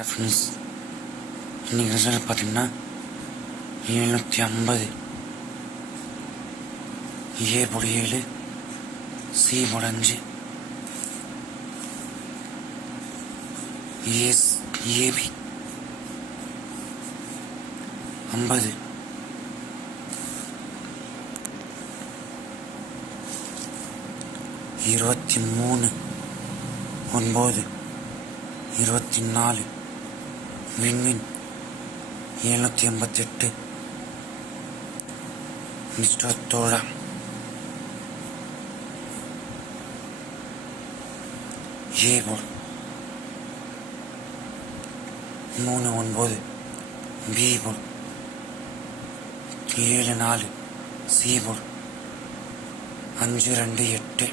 Friends இன்னைக்கு result பார்த்தீங்கன்னா எழுநூற்றி ஐம்பது. ஏ போடு ஏழு சி போடு அஞ்சு. ஏஸ் ஏபி ஐம்பது. இருபத்தி மூணு. ஒன்பது. இருபத்தி நாலு. விண்வின் எழுநூற்றி எண்பத்தெட்டு மிஸ்டர் தோழா. ஏபோல் மூணு ஒன்பது. பீபோல் ஏழு நாலு. சீபோல் அஞ்சு ரெண்டு எட்டு.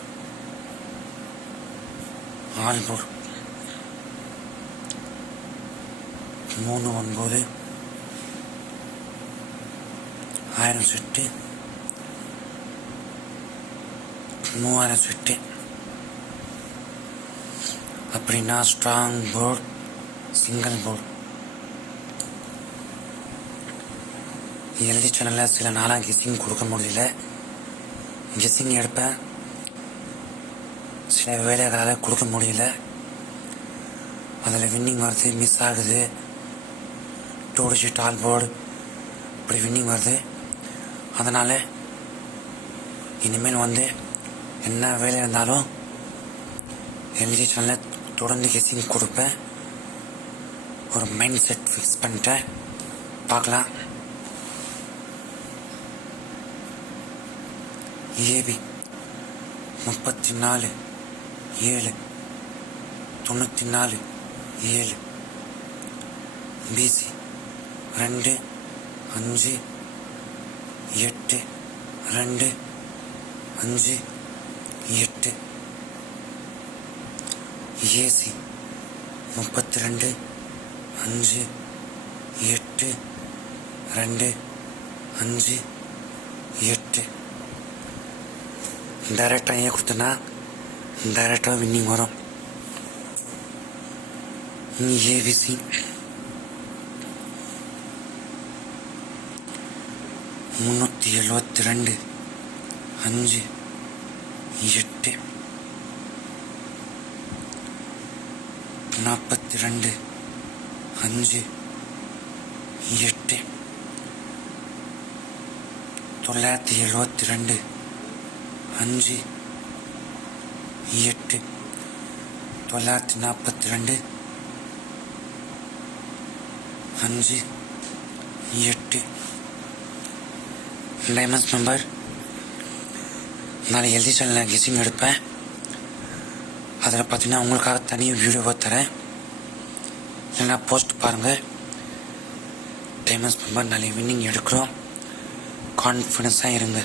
ஆல்பூர். மூணு ஒன்பது ஆயிரம் சுட்டு மூவாயிரம் சுட்டு அப்படின்னா ஸ்ட்ராங் போர்டு சிங்கிள் போர்டு எழுதி சேனலில் சில நாளாக கெஸ்ஸிங் கொடுக்க முடியல கெஸ்ஸிங் எடுப்பேன் சில வேலைகளால் கொடுக்க முடியல அதில் வின்னிங் வருது மிஸ் ஆகுது டூ டால் போர்டு இப்படி வின்னிங் வருது. அதனால் இனிமேல் வந்து என்ன வேலை இருந்தாலும் எல்ஜி சேனலில் தொடர்ந்து கெசிங் கொடுப்பேன். ஒரு மைண்ட் செட் ஃபிக்ஸ் பண்ணிட்டேன். பார்க்கலாம். ஏபி முப்பத்தி நாலு ஏழு தொண்ணூற்றி நாலு ஏழு பிசி ரெண்டு அஞ்சு எட்டு ரெண்டு அஞ்சு எட்டு. ஏசி முப்பத்தி ரெண்டு அஞ்சு எட்டு ரெண்டு அஞ்சு எட்டு. டைரெக்டாக ஏன் கொடுத்தனா டேரெக்டாக வின்னிங் வரும். ஏபிசி முந்நூற்றி எழுபத்தி ரெண்டு. அஞ்சு எட்டு நாற்பத்தி ரெண்டு. அஞ்சு எட்டு தொள்ளாயிரத்தி எழுபத்தி ரெண்டு. அஞ்சு எட்டு தொள்ளாயிரத்தி நாற்பத்தி ரெண்டு. அஞ்சு எட்டு டைமண்ட்ஸ் மெம்பர் நான் எழுதி சேனலில் கெஸிங் எடுப்பேன். அதில் பார்த்தீங்கன்னா உங்களுக்காக தனி வீடியோவை தரேன். இல்லைன்னா போஸ்ட் பாருங்கள் டைமண்ட்ஸ் மெம்பர் நிறைய வின்னிங் எடுக்கிறோம். கான்ஃபிடென்ஸாக இருங்க.